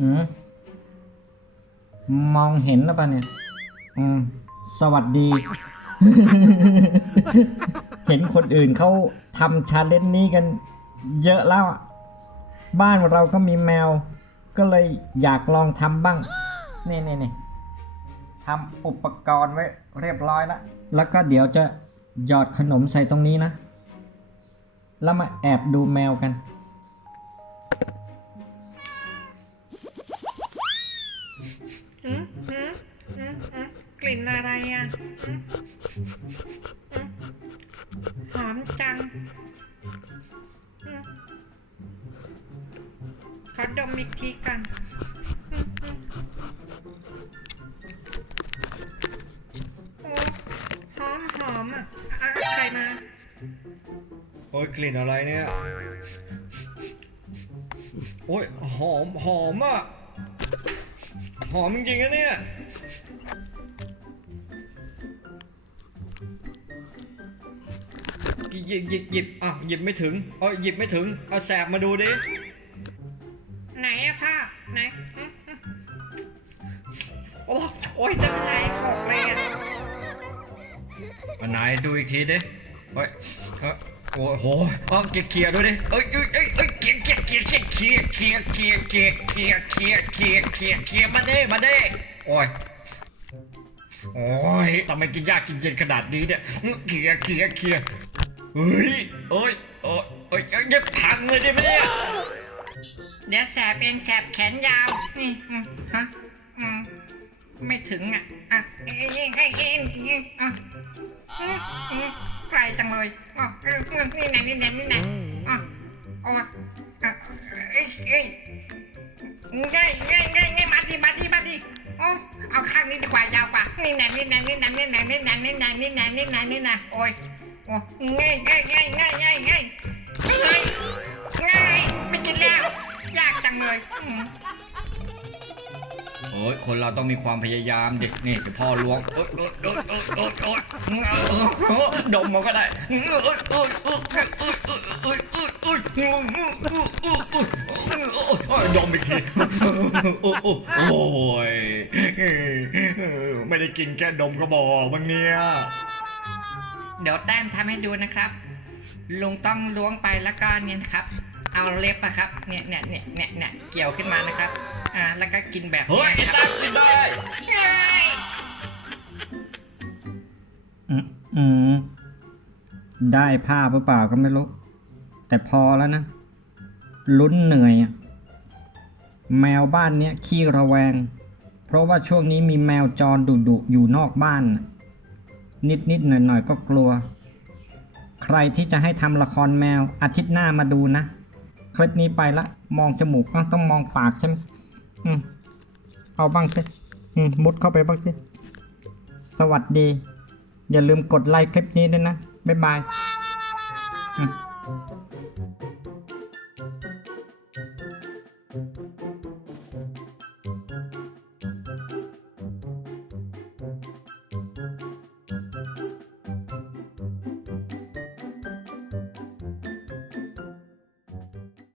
อืมมองเห็นแล้วปะเนี่ย อืม สวัสดี เห็นคนอื่นเขาทำชาเลนจ์นี้กัน เยอะแล้วอะบ้านเราก็มีแมว ก็เลยอยากลองทำบ้าง นี่นี่นี่ทำอุปกรณ์ไว้เรียบร้อยแล้ว แล้วก็เดี๋ยวจะหยอดขนมใส่ตรงนี้นะ แล้วมาแอบดูแมวกัน ลิ่นอะไรอะหอมจัง ขอดมอีกทีกันหืมหืมโอ้หอมหอมอะอะใครมา โอ้ยกลิ่นอะไรเนี่ย โอ้ยหอมหอมอะ หอมจริงๆนะเนี่ย หยิบหยิบหยิบอะหยิบไม่ถึงเอาหยิบไม่ถึงเอาแสบมาดูดิไหนอะพ่อไหนหืมหืมโอ้โอ้ยจะไหลหกเลยอะอันไหนดูอีกทีดิเฮ้ยเอ้ยโอ้โหเอาเกลี่ยเกลี่ยดูดิเอ้ยเอ้ยเอ้ยเอ้ยเกลี่ยเกลี่ยเกลี่ยเกลี่ยเกลี่ยเกลี่ยเกลี่ยเกลี่ยเกลี่ยเกลี่ยเกลี่ยเกลี่ยเกลี่ยมาเด้มาเด้โอ้ยโอ้ยทำไมกินยากกินเย็นขนาดนี้เนี่ยเกลี่ยเกลี่ยเกลี่ย เฮ้ยโอ้ยโอ้ยโอ้ยย็บพังเลยดิไม่ได้เดี๋ยวแสบเองแสบแขนยาวนี่อืมฮะอืมไม่ถึงอะอะเอ้ยเอ้ยเอ้ยเอ้ยเอ้ยอะอืมอืมไกลจังเลยอ๋อเออเออนี่ไหนนี่ไหนนี่ไหนอ๋อโอ้ยอะเอ้ยเอ้ยง่ายง่ายง่ายง่ายมาดิมาดิมาดิโอ้เอาข้างนี้ดีกว่ายาวกว่านี่ไหนนี่ไหนนี่ไหนนี่ไหนนี่ไหนนี่ไหนนี่ไหนนี่ไหนนี่ไหนโอ้ย ง่ายง่ายง่ายง่ายง่ายง่ายง่ายง่ายไม่กินแล้ว ยากจังเลยอืมโอ้ยคนเราต้องมีความพยายามดิ นี่เดี๋ยวพ่อล้วงโอ๊ยโอ๊ยโอ๊ยโอ๊ยโอ๊ยโอ๊ยโอ๊ยดมมันก็ได้โอ๊ยโอ๊ยโอ๊ยโอ๊ยโอ๊ยโอ๊ยโอ๊ยโอ๊ยโอ๊ยโอ๊ยดมอีกทีโอ้ยไม่ได้กินแค่ดมก็บอกมันเนี่ย เดี๋ยวแต้มทำให้ดูนะครับ ลุงต้องล้วงไปแล้วก็เนี่ยนะครับ เอาเล็บอะครับเนี่ยเนี่ยเนี่ยเนี่ยเนี่ยเกี่ยวขึ้นมานะครับ อ่าแล้วก็กินแบบเฮ้นี้ยคตั้รับงกินได้ง่ายอืมอืมได้ภาพหรือเปล่าก็ไม่รู้ แต่พอแล้วนะลุ้นเหนื่อยอะแมวบ้านเนี้ยขี้ระแวง เพราะว่าช่วงนี้มีแมวจรดุดุๆอยู่นอกบ้านน่ะ นิดนิดหน่อยหน่อยๆก็กลัว ใครที่จะให้ทำละครแมวอาทิตย์หน้ามาดูนะ คลิปนี้ไปละ มองจมูกอ้าวต้องมองปากใช่ไหมอืมเอาบ้างสิอืมมุดเข้าไปบ้างสิสวัสดี อย่าลืมกดไลค์คลิปนี้ด้วยนะ บ๊ายบาย